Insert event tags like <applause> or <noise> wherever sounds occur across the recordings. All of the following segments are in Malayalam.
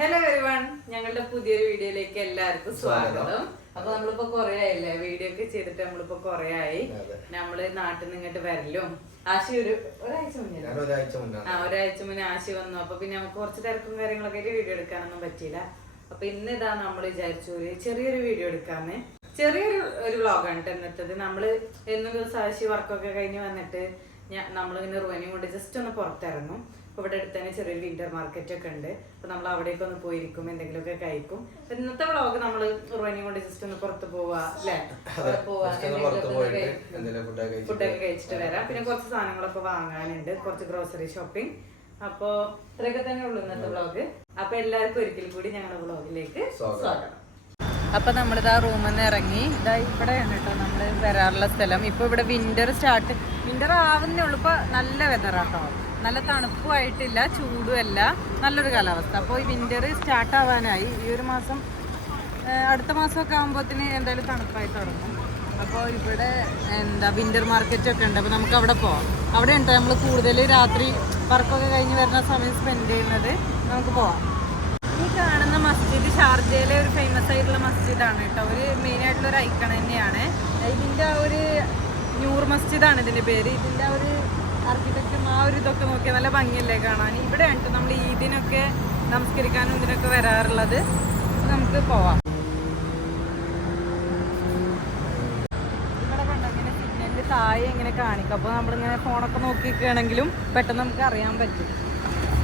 ഹലോ എവരിവൺ ഞങ്ങളുടെ പുതിയൊരു വീഡിയോയിലേക്ക് എല്ലാവർക്കും സ്വാഗതം. അപ്പൊ നമ്മളിപ്പോ കൊറേ ആയില്ലേ? വീഡിയോ ഒക്കെ ചെയ്തിട്ട് നമ്മളിപ്പോ കൊറേ ആയി. നമ്മൾ നാട്ടിൽ നിന്ന് ഇങ്ങോട്ട് വരലും. ആശി ഒരു ഒരാഴ്ച മുന്നേ ആ ഒരാഴ്ച മുന്നേ ആശി വന്നു. അപ്പൊ പിന്നെ നമുക്ക് കുറച്ച് തിരക്കും കാര്യങ്ങളൊക്കെ ആയിട്ട് വീഡിയോ എടുക്കാനൊന്നും പറ്റിയില്ല. അപ്പൊ ഇന്ന് ഇതാ നമ്മൾ വിചാരിച്ചു ഒരു ചെറിയൊരു വീഡിയോ എടുക്കാന്ന്. ചെറിയൊരു ഒരു വ്ളോഗാണ് ഇന്നത്തത്. നമ്മൾ എന്നും ദിവസം ആശി വർക്കൊക്കെ കഴിഞ്ഞ് വന്നിട്ട് ഞാൻ നമ്മളിങ്ങനെ റുവനെയും കൊണ്ട് ജസ്റ്റ് ഒന്ന് പുറത്തിറങ്ങും. അപ്പൊ ഇവിടെ അടുത്ത് തന്നെ ചെറിയൊരു വിന്റർ മാർക്കറ്റ് ഒക്കെ ഉണ്ട്. അപ്പൊ നമ്മൾ അവിടേക്ക് ഒന്ന് പോയിരിക്കും എന്തെങ്കിലുമൊക്കെ കഴിക്കും. ഇന്നത്തെ വ്ളോഗ് നമ്മൾ ഉറവനെയും കൊണ്ട് ജസ്റ്റ് ഒന്ന് പുറത്ത് പോവാ അല്ലെ? ഫുഡൊക്കെ കഴിച്ചിട്ട് വരാം. പിന്നെ കുറച്ച് സാധനങ്ങളൊക്കെ വാങ്ങാനുണ്ട്. കുറച്ച് ഗ്രോസറി ഷോപ്പിംഗ് അപ്പോൾ ഇത്രയൊക്കെ തന്നെ ഉള്ളൂ ഇന്നത്തെ വ്ളോഗ് അപ്പൊ എല്ലാവർക്കും ഒരിക്കൽ കൂടി ഞങ്ങളുടെ വ്ളോഗിലേക്ക് സ്വാഗതം. അപ്പൊ നമ്മളിതാ റൂമിൽ നിന്ന് ഇറങ്ങി. ഇതാ ഇവിടെയാണ് കേട്ടോ നമ്മൾ വരാറുള്ള സ്ഥലം. ഇപ്പൊ ഇവിടെ വിന്റർ സ്റ്റാർട്ട് വിന്റർ ആവുന്നേ ഉള്ളൂ. ഇപ്പൊ നല്ല വെതറാട്ടോ നല്ല തണുപ്പും ആയിട്ടില്ല ചൂടും അല്ല. നല്ലൊരു കാലാവസ്ഥ. അപ്പോൾ ഈ വിന്റർ സ്റ്റാർട്ട് ആവാനായി. ഈ ഒരു മാസം അടുത്ത മാസമൊക്കെ ആകുമ്പോഴത്തേന് എന്തായാലും തണുപ്പായി തുടങ്ങും. അപ്പോൾ ഇവിടെ എന്താ വിന്റർ മാർക്കറ്റൊക്കെ ഉണ്ട്. അപ്പോൾ നമുക്ക് അവിടെ പോവാം. അവിടെ ഉണ്ട്. നമ്മൾ കൂടുതൽ രാത്രി വർക്കൊക്കെ കഴിഞ്ഞ് വരുന്ന സമയം സ്പെൻഡ് ചെയ്യുന്നത് നമുക്ക് പോവാം. ഈ കാണുന്ന മസ്ജിദ് ഷാർജയിലെ ഒരു ഫേമസ് ആയിട്ടുള്ള മസ്ജിദാണ് കേട്ടോ. ഒരു മെയിൻ ആയിട്ടുള്ള ഒരു ഐക്കൺ തന്നെയാണ്. ഇതിന്റെ ഒരു നൂർ മസ്ജിദാണ് ഇതിന്റെ പേര്. ഇതിന്റെ ഒരു ആർക്കിടെക്റ്റും ആ ഒരു ഇതൊക്കെ നോക്കിയാൽ നല്ല ഭംഗിയല്ലേ കാണാൻ? ഇവിടെ ഉണ്ട് നമ്മൾ ഈദിനൊക്കെ നമസ്കരിക്കാനും ഇതിനൊക്കെ വരാറുള്ളത്. നമുക്ക് പോവാം. താഴെ ഇങ്ങനെ കാണിക്കും. അപ്പോൾ നമ്മളിങ്ങനെ ഫോണൊക്കെ നോക്കി നിൽക്കുകയാണെങ്കിലും പെട്ടെന്ന് നമുക്ക് അറിയാൻ പറ്റും.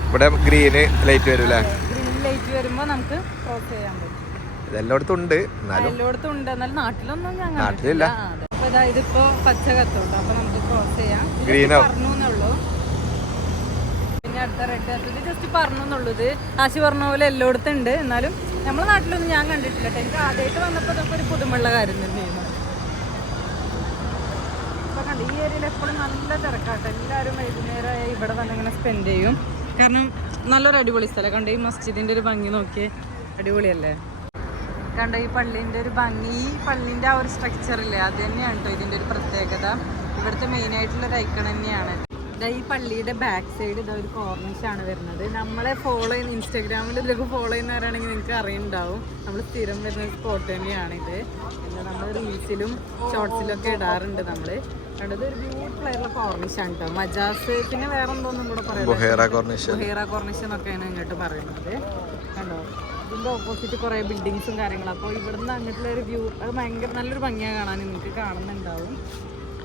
ഇവിടെ ഗ്രീന് ലൈറ്റ് വരും ഗ്രീൻ ലൈറ്റ് വരുമ്പോൾ നമുക്ക് ക്രോസ് ചെയ്യാൻ പറ്റും. ഇതെല്ലായിടത്തും ഉണ്ട് എന്നാലും എല്ലായിടത്തും ഉണ്ട്. എന്നാലും നാട്ടിലൊന്നും നാട്ടിലില്ല. അപ്പൊ ഇതാ ഇതിപ്പോ പച്ച കത്തോട്ടോ അപ്പൊ നമുക്ക് ക്രോസ് ചെയ്യാം. ഇത് എന്നുള്ളൂ. പിന്നെ അടുത്ത റെഡ് കത്ത് ജസ്റ്റ് പറഞ്ഞു എന്നുള്ളൂ. ഇത് ആശി പറഞ്ഞ പോലെ എല്ലായിടത്തും ഉണ്ട്. എന്നാലും നമ്മളെ നാട്ടിലൊന്നും ഞാൻ കണ്ടിട്ടില്ല ട്ടോ. എനിക്ക് ആദ്യമായിട്ട് വന്നപ്പോൾ ഇതൊക്കെ ഒരു പുതുമുള്ള കാര്യം തന്നെയാണ് ഇപ്പൊ കണ്ടോ, ഈ ഏരിയയിൽ എപ്പോഴും നല്ല തിരക്കാട്ടോ. എല്ലാവരും വൈകുന്നേരമായി ഇവിടെ വന്ന് ഇങ്ങനെ സ്പെൻഡ് ചെയ്യും. കാരണം നല്ലൊരു അടിപൊളി സ്ഥലം. കണ്ടോ ഈ മസ്ജിദിന്റെ ഒരു ഭംഗി നോക്കിയേ. അടിപൊളിയല്ലേ? കണ്ടോ ഈ പള്ളീന്റെ ഒരു ഭംഗി. ഈ പള്ളീന്റെ ആ ഒരു സ്ട്രക്ചർ ഇല്ലേ? അത് തന്നെയാണ് കേട്ടോ ഇതിന്റെ ഒരു പ്രത്യേകത. ഇവിടുത്തെ മെയിൻ ആയിട്ടുള്ള ഒരു ഐക്കൺ തന്നെയാണ്. ഇതാ ഈ പള്ളിയുടെ ബാക്ക് സൈഡ് ഇതാ ഒരു കോർണിഷ് ആണ് വരുന്നത്. നമ്മളെ ഫോളോ ചെയ്യുന്ന ഇൻസ്റ്റാഗ്രാമിൽ ഇതിലൊക്കെ ഫോളോ ചെയ്യുന്നവരാണെങ്കിൽ നിങ്ങൾക്ക് അറിയുന്നുണ്ടാവും നമ്മൾ സ്ഥിരം വരുന്ന സ്പോട്ട് തന്നെയാണിത് എന്താ നമ്മൾ റീൽസിലും ഷോർട്സിലും ഒക്കെ ഇടാറുണ്ട് നമ്മൾ കണ്ടത് ഒരു ബ്യൂട്ടിഫുൾ ആയിട്ടുള്ള കോർണിഷ് ആണ് കേട്ടോ മജാസ് പിന്നെ വേറെ എന്തോന്നും കൂടെ പറയാം ബൊഹേറ കോർണിഷ് എന്നൊക്കെയാണ് ഇങ്ങോട്ട് പറയുന്നത്. കണ്ടോ ഇതിന്റെ ഓപ്പോസിറ്റ് കുറേ ബിൽഡിങ്സും കാര്യങ്ങളും. അപ്പോൾ ഇവിടുന്ന് അങ്ങോട്ടുള്ള ഒരു വ്യൂ അത് ഭയങ്കര നല്ലൊരു ഭംഗിയാണ് കാണാൻ നിങ്ങൾക്ക് കാണുന്നുണ്ടാവും.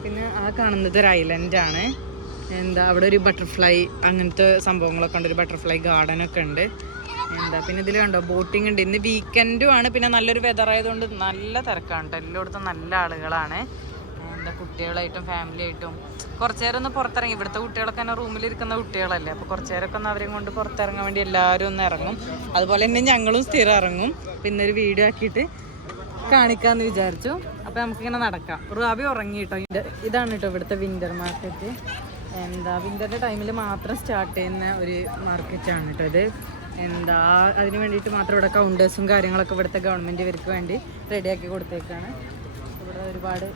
പിന്നെ ആ കാണുന്നത് ഒരു ആണ്. എന്താ അവിടെ ഒരു ബട്ടർഫ്ലൈ അങ്ങനത്തെ സംഭവങ്ങളൊക്കെ ഉണ്ട്. ഒരു ബട്ടർഫ്ലൈ ഗാർഡൻ ഒക്കെ ഉണ്ട്. എന്താ പിന്നെ ഇതിൽ കണ്ടോ ബോട്ടിംഗ് ഉണ്ട്. ഇന്ന് വീക്കെൻഡും ആണ്. പിന്നെ നല്ലൊരു വെതർ ആയതുകൊണ്ട് നല്ല തിരക്കാണ് കേട്ടോ എല്ലായിടത്തും നല്ല ആളുകളാണ്. എന്താ കുട്ടികളായിട്ടും ഫാമിലി ആയിട്ടും. കുറച്ചു നേരം ഒന്ന് പുറത്തിറങ്ങി. ഇവിടുത്തെ കുട്ടികളൊക്കെ തന്നെ റൂമിലിരിക്കുന്ന കുട്ടികളല്ലേ. അപ്പോൾ കുറച്ചു നേരമൊക്കെ ഒന്ന് അവരെയും കൊണ്ട് പുറത്തിറങ്ങാൻ വേണ്ടി എല്ലാവരും ഒന്ന് ഇറങ്ങും. അതുപോലെ തന്നെ ഞങ്ങളും സ്ഥിരം ഇറങ്ങും. പിന്നെ ഒരു വീഡിയോ ആക്കിയിട്ട് കാണിക്കാന്ന് വിചാരിച്ചു. നമുക്ക് നമുക്കിങ്ങനെ നടക്കാം. റാബി ഉറങ്ങിട്ടോ ഇത് ഇതാണ് കേട്ടോ ഇവിടുത്തെ വിന്റർ മാർക്കറ്റ് എന്താ വിന്ററിന്റെ ടൈമിൽ മാത്രം സ്റ്റാർട്ട് ചെയ്യുന്ന ഒരു മാർക്കറ്റ് ആണ് കേട്ടോ ഇത്. എന്താ അതിന് വേണ്ടിയിട്ട് മാത്രം ഇവിടെ കൗണ്ടേഴ്സും കാര്യങ്ങളൊക്കെ ഇവിടുത്തെ ഗവൺമെന്റ് ഇവർക്ക് വേണ്ടി റെഡിയാക്കി കൊടുത്തേക്കാണ്. ഇവിടെ ഒരുപാട്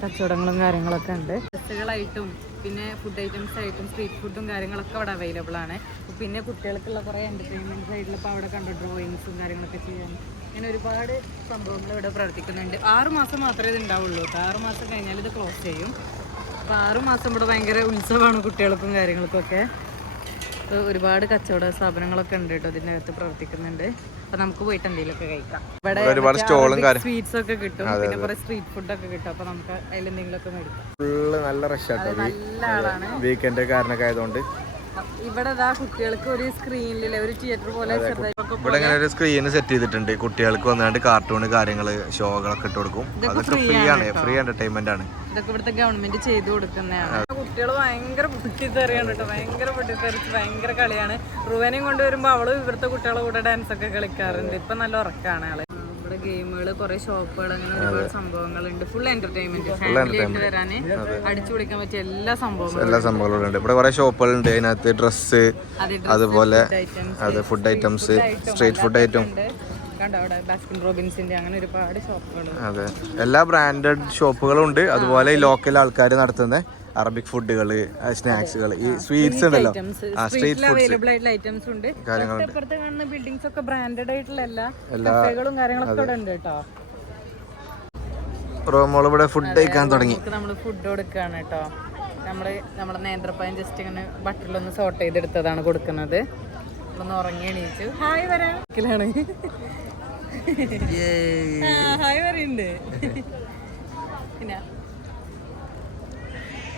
കച്ചവടങ്ങളും കാര്യങ്ങളൊക്കെ ഉണ്ട്. ഡ്രസ്സുകളായിട്ടും പിന്നെ ഫുഡ് ഐറ്റംസ് ആയിട്ടും സ്ട്രീറ്റ് ഫുഡും കാര്യങ്ങളൊക്കെ അവിടെ അവൈലബിൾ ആണ്. പിന്നെ കുട്ടികൾക്കുള്ള കുറേ എന്റർടൈൻമെന്റ്സ് ആയിട്ടുള്ള ഇപ്പോൾ അവിടെ കണ്ടു ഡ്രോയിങ്സും കാര്യങ്ങളൊക്കെ ചെയ്യാൻ. അങ്ങനെ ഒരുപാട് സംഭവങ്ങൾ ഇവിടെ പ്രവർത്തിക്കുന്നുണ്ട്. ആറ് മാസം മാത്രമേ ഇത് ഉണ്ടാവുള്ളൂ ആറ് മാസം കഴിഞ്ഞാൽ ഇത് ക്ലോസ് ചെയ്യും. അപ്പോൾ ആറ് മാസം ഇവിടെ ഭയങ്കര ഉത്സവമാണ് കുട്ടികൾക്കും കാര്യങ്ങൾക്കും ഒക്കെ. ഇപ്പൊ ഒരുപാട് കച്ചവട സ്ഥാപനങ്ങളൊക്കെ ഉണ്ട് കേട്ടോ ഇതിന്റെ അകത്ത് പ്രവർത്തിക്കുന്നുണ്ട്. അപ്പൊ നമുക്ക് പോയിട്ട് എന്തെങ്കിലുമൊക്കെ കഴിക്കാം. ഇവിടെ ഒരുപാട് സ്റ്റോളും സ്വീറ്റ്സ് ഒക്കെ കിട്ടും. പിന്നെ കുറെ സ്ട്രീറ്റ് ഫുഡ് ഒക്കെ കിട്ടും. അപ്പൊ നമുക്ക് അതിൽ എന്തെങ്കിലുമൊക്കെ മേടിക്കാം. ഫുള്ള് നല്ല റഷ് നല്ല ആളാണ്. വീക്കെൻഡ് കാരണൊക്കെ ആയതുകൊണ്ട് ഇവിടെ ഇതാ കുട്ടികൾക്ക് ഒരു സ്ക്രീനിലെ ഒരു തിയേറ്റർ പോലെ ഇവിടെ ഇങ്ങനെ ഒരു സ്ക്രീൻ സെറ്റ് ചെയ്തിട്ടുണ്ട്. കുട്ടികൾക്ക് വന്നാണ്ട് കാർട്ടൂൺ കാര്യങ്ങൾ ഷോകളൊക്കെ ഇട്ട് കൊടുക്കും. അതൊക്കെ ഫ്രീ ആണ് ഫ്രീ എന്റർടൈൻമെന്റ് ആണ്. ഇതൊക്കെ ഇവിടുത്തെ ഗവൺമെന്റ് ചെയ്തു കൊടുക്കുന്നതാണ്. കുട്ടികൾ ഭയങ്കര പൊട്ടിത്തെറിയാണ് കേട്ടോ. ഭയങ്കര പൊട്ടിത്തെറിച്ച് ഭയങ്കര കളിയാണ്. റുവനെയും കൊണ്ടുവരുമ്പോ അവൾ ഇവിടുത്തെ കുട്ടികളെ കൂടെ ഡാൻസ് ഒക്കെ കളിക്കാറുണ്ട്. ഇപ്പൊ നല്ല ഉറക്കാണ് ആൾ. ഗെയിമുകൾ കുറെ ഷോപ്പുകൾ അങ്ങനെ ഒരുപാട് സംഭവങ്ങളുണ്ട്. ഫുൾ എന്റർടൈൻമെന്റ് ഫാമിലി ആയിട്ട് വരാന് അടിച്ചു പൊളിക്കാൻ പറ്റിയ എല്ലാ സംഭവങ്ങളും എല്ലാ സംഭവങ്ങളും ഉണ്ട് ഇവിടെ കുറെ ഷോപ്പുകളുണ്ട്. അതിനകത്ത് ഡ്രസ്സ് അതുപോലെ അത് food items street food item അതെ. എല്ലാ ബ്രാൻഡഡ് ഷോപ്പുകളും ഉണ്ട്. അതുപോലെ ഈ ലോക്കൽ ആൾക്കാർ നടത്തുന്ന അറബിക് ഫുഡുകൾ സ്നാക്സുകൾ ഈ സ്വീറ്റ്സ് ഉണ്ടല്ലോ. ആ സ്ട്രീറ്റ് ഫുഡ് ഐറ്റംസ് ഉണ്ട്. കാര്യങ്ങളുണ്ട്. കാണുന്ന ഒക്കെ ബ്രാൻഡഡ് ആയിട്ടുള്ള എല്ലാ കഫേകളും കാര്യങ്ങളൊക്കെ ഇവിടെ ഉണ്ട് കേട്ടോ. റോമോൾ ഇവിടെ ഫുഡ് കഴിക്കാൻ തുടങ്ങി. നമ്മൾ ഫുഡ് കൊടുക്കുകയാണ് കേട്ടോ. നമ്മൾ നമ്മുടെ നേന്ത്രപ്പഴം ജസ്റ്റ് ഇങ്ങനെ ബട്ടറിലൊന്ന് സോർട്ട് ചെയ്തെടുത്തതാണ് കൊടുക്കുന്നത്. ഒന്ന് ഉറങ്ങി എണീച്ചു ഹായ് വരാണ് ഹായ് പറയുന്നുണ്ട് പിന്നെ പക്ഷേ നമ്മക്ക് എന്താ വാങ്ങാ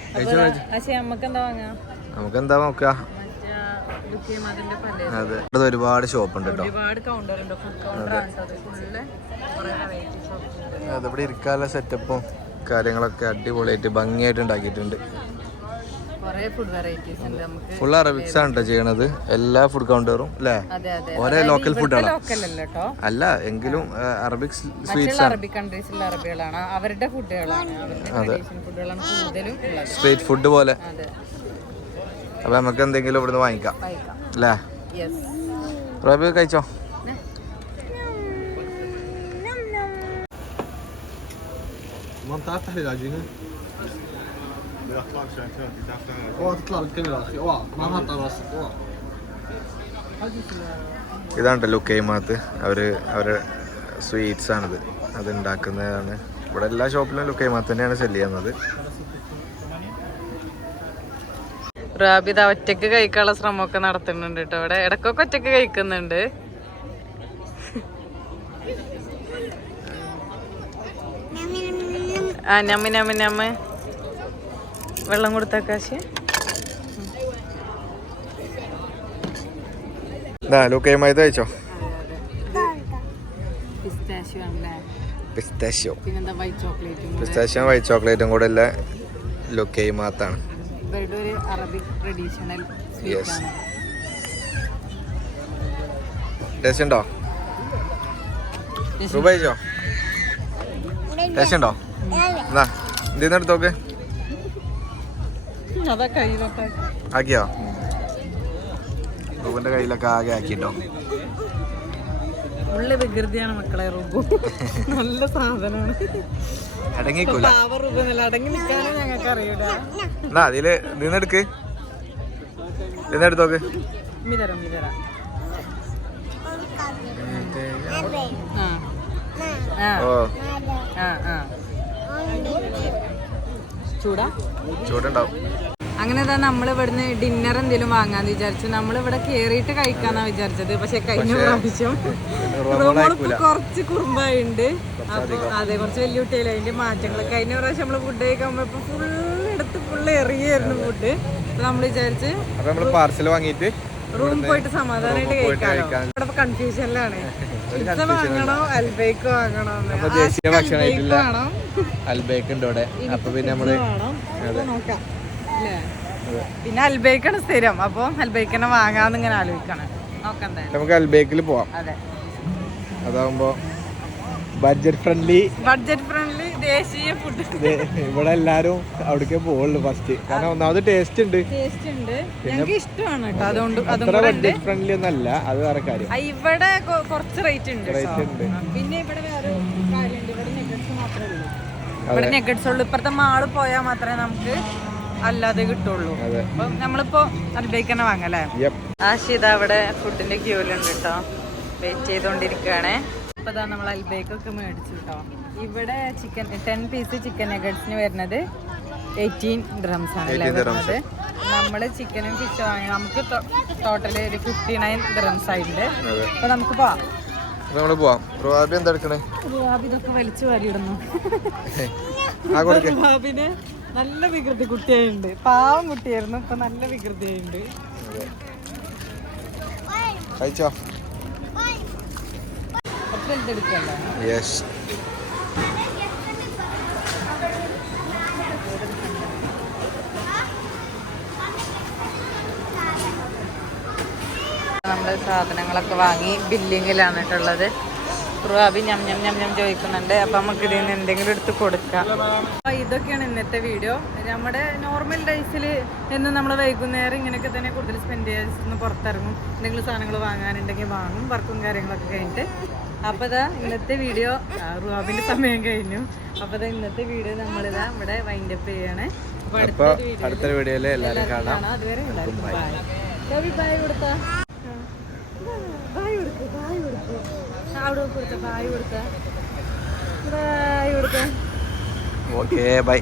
നമുക്ക് എന്താ പല അതെ. ഇവിടെ ഒരുപാട് ഷോപ്പ് ഉണ്ട്. കേട്ടോ അതിവിടെ ഇരിക്കാനുള്ള സെറ്റപ്പും കാര്യങ്ങളൊക്കെ അടിപൊളിയായിട്ട് ഭംഗിയായിട്ട് ഉണ്ടാക്കിയിട്ടുണ്ട് കുറെ ഫുഡ് വെറൈറ്റീസ് ഉണ്ട് നമുക്ക് ഫുൾ അറബിക്സ് ആണ് കേട്ടോ ചെയ്യണത് എല്ലാ ഫുഡ് കൗണ്ടറും അല്ലേ അതെ അതെ ഒരേ ലോക്കൽ ഫുഡാണ് ലോക്കൽ അല്ല കേട്ടോ അല്ല എങ്കിലും അറബിക് സ്വീറ്റ്സ് മറ്റുള്ള അറബിക് കൺട്രീസിലുള്ള അറബികളാണ് അവരുടെ ഫുഡുകളാണ് അവരുടെ ട്രഡീഷണൽ ഫുഡുകളാണ് കൂടുതലും ഉള്ളത് സ്ട്രീറ്റ് ഫുഡ് പോലെ അതെ അപ്പൊ നമുക്ക് എന്തെങ്കിലും ഇവിടുന്ന് വാങ്ങിക്കാം കഴിക്കാം അല്ലേ യെസ് റബി കഴിച്ചോ ما تعرف تحلي العجينة؟ اوعى تطلع بالكاميرا اخي اوعى ما حط على راسك اوعى ഇതാണ് ലുക്കൈമാത്ത് അവര് അവരെ സ്വീറ്റ്സ് ആണിത് അത് ഉണ്ടാക്കുന്നതാണ് ഇവിടെ എല്ലാ ഷോപ്പിലും ലുക്കൈമാത്ത് തന്നെയാണ് സെല് ചെയ്യുന്നത് റാബിത ഒറ്റക്ക് കഴിക്കാനുള്ള ശ്രമമൊക്കെ നടത്തുന്നുണ്ട് കേട്ടോ ഇവിടെ ഇടക്കൊക്കെ ഒറ്റക്ക് കഴിക്കുന്നുണ്ട് ആ ഞമ്മ ഞമ്മ ഞമ്മ വെള്ളം കൊടുത്താക്കാശ് ലുക്കൈമാത്ത് കഴിച്ചോ? പിസ്താഷ്യോ പിസ്താഷ്യോ വൈറ്റ് ചോക്ലേറ്റും കൂടെ? ഉള്ള അറബിക് ട്രഡീഷണൽ Yes. ടേസ്റ്റ് ഉണ്ടോ? രൂപ കഴിച്ചോ? ടേസ്റ്റ് ഉണ്ടോ? എന്നാ എടുത്തോക്ക് അതാ കയ്യിലൊക്കെ ആക്കിയോ? റൂബിന്റെ കയ്യിലൊക്കെ ആകെ ആക്കിട്ടോ. ഉള്ള വികൃതിയാണ് മക്കളെ റൂബു. നല്ല സാധനമാണ്. അടങ്ങിക്കൂല. അടങ്ങി നിൽക്കാനും ഞങ്ങൾക്ക് അറിയൂല. എന്നാ അതിൽ നിന്നെടുക്ക്. നിന്നെടുത്തോക്ക് ചൂടാ? ചൂടുണ്ടാവും. അങ്ങനെ തന്നെ നമ്മൾ ഇവിടുന്ന് ഡിന്നർ എന്തെങ്കിലും വാങ്ങാന്ന് വിചാരിച്ചു. നമ്മൾ ഇവിടെ കേറിയിട്ട് കഴിക്കാന്നാ വിചാരിച്ചത്. പക്ഷെ കഴിഞ്ഞ പ്രാവശ്യം റൂമുകളിപ്പോ കുറച്ച് കുറുമ്പായുണ്ട്. അപ്പൊ അതെ കുറച്ച് വലിയ കുട്ടിയല്ലേ അതിന്റെ മാറ്റങ്ങൾ കഴിഞ്ഞ പ്രാവശ്യം നമ്മൾ ഫുഡ് കഴിക്കാൻ ഇപ്പൊ ഫുള്ള് എടുത്ത് ഫുള്ള് എറിയായിരുന്നു ഫുഡ് അപ്പൊ നമ്മൾ വിചാരിച്ച് പാർസൽ വാങ്ങിയിട്ട് റൂം പോയിട്ട് സമാധാനമായിട്ട് കഴിക്കാനോ ഇവിടെ കൺഫ്യൂഷനിലാണ് അൽബേക്ക് ഉണ്ട് ഇവിടെ. അപ്പൊ പിന്നെ നമ്മൾ നോക്കാം. പിന്നെ അൽബേക്കാണ് സ്ഥിരം. അപ്പൊ അൽബേക്കനെ വാങ്ങാന്ന് ഇങ്ങനെ ആലോചിക്കണം. നോക്കണ്ടേ നമുക്ക് അൽബേക്കിൽ പോവാം. അതെ. അതാവുമ്പോ ബഡ്ജറ്റ് ഫ്രണ്ട്ലി ബഡ്ജറ്റ് ഫ്രണ്ട്ലി ദേശീയ ഫുഡ് ഇവിടെ എല്ലാരും അവിടേക്ക് പോവുള്ളൂ ഫസ്റ്റ് കാരണം ഒന്നാമത് ടേസ്റ്റ് ഉണ്ട്. ടേസ്റ്റ് ഉണ്ട്. ഞങ്ങൾക്ക് ഇഷ്ടമാണ് കേട്ടോ. അതുകൊണ്ട് അത്ര ബഡ്ജറ്റ് ഫ്രണ്ട്ലി ഒന്നല്ല അത് വേറെ കാര്യം. ഇവിടെ കുറച്ച് റേറ്റ് ഉണ്ട് റേറ്റ് ഉണ്ട്. പിന്നെ ഇവിടെ വേറെ കാര്യമുണ്ട്. ഇവിടെ നെഗറ്റ്സ് മാത്രമേ ഉള്ളൂ. ഇവിടെ നെഗറ്റ്സ് ഉള്ളൂ. ഇപ്പുറത്തെ മാൾ പോയാൽ മാത്രമേ നമുക്ക് അല്ലാതെ കിട്ടുള്ളൂ. അപ്പൊ നമ്മളിപ്പോ അൽബേക്കന്നെ വാങ്ങല്ലേ? ആശിത അവിടെ ഫുഡിന്റെ ക്യൂലുണ്ട് കേട്ടോ. വെയിറ്റ് ചെയ്തോണ്ടിരിക്കുകയാണേ ഇപ്പൊ ഇതാ നമ്മൾ അൽബേക്കൊക്കെ മേടിച്ചു കേട്ടോ. ഇവിടെ ചിക്കൻ ടെൻ പീസ് ചിക്കൻ നെഗറ്റ്സിന് വരുന്നത് എയ്റ്റീൻ ഡ്രംസ് ആണ് അല്ലേ 18 വരുന്നത്? നമ്മൾ ചിക്കനും ഫിഷ് വാങ്ങി നമുക്ക് ടോട്ടൽ ഒരു ഫിഫ്റ്റി നയൻ ഡ്രംസ് ആയിട്ടുണ്ട് അപ്പൊ നമുക്ക് പോവാം. നമ്മൾ പോവാം. റുവാബി എന്താ എടുക്കണേ? റുവാബ് ഇതൊക്കെ വലിച്ചു വാരിയിടുന്നു. <laughs> റുവാബിന് നല്ല വികൃതി കുട്ടിയായിട്ടുണ്ട് പാവം കുട്ടിയായിരുന്നു. ഇപ്പൊ നല്ല വികൃതിയായിട്ടുണ്ട് കഴിച്ചോ? യെസ് നമ്മൾ സാധനങ്ങളൊക്കെ വാങ്ങി ബില്ലിങ്ങിലാണ് കേട്ടുള്ളത് റുവാബി ഞം ഞം ഞം ഞം ചോദിക്കുന്നുണ്ട്. അപ്പൊ നമുക്ക് ഇതിൽ നിന്ന് എന്തെങ്കിലും എടുത്ത് കൊടുക്കാം. അപ്പൊ ഇതൊക്കെയാണ് ഇന്നത്തെ വീഡിയോ നമ്മുടെ നോർമൽ ഡേയ്സിൽ എന്ന് നമ്മൾ വൈകുന്നേരം ഇങ്ങനെയൊക്കെ തന്നെ കൂടുതൽ സ്പെൻഡ് ചെയ്യാൻ പുറത്തിറങ്ങും. എന്തെങ്കിലും സാധനങ്ങൾ വാങ്ങാനുണ്ടെങ്കിൽ വാങ്ങും വർക്കും കാര്യങ്ങളൊക്കെ കഴിഞ്ഞിട്ട്. അപ്പോൾ ഇതാ ഇന്നത്തെ വീഡിയോ റുവാബിന്റെ സമയം കഴിഞ്ഞു. അപ്പോൾ ഇതാ ഇന്നത്തെ വീഡിയോ നമ്മളിതാ ഇവിടെ വൈൻഡപ്പ് ചെയ്യാണ്. അപ്പൊ അപ്പോൾ അടുത്തൊരു അടുത്തൊരു വീഡിയോയിൽ എല്ലാവരും കാണാം. അതുവരെ എല്ലാവർക്കും ബൈ ബൈ കൊടുത്ത ബായ് കൊടുത്തു ബായ് കൊടുത്തു അവിടെ കൊടുത്ത ബായ് കൊടുത്ത. Bye bye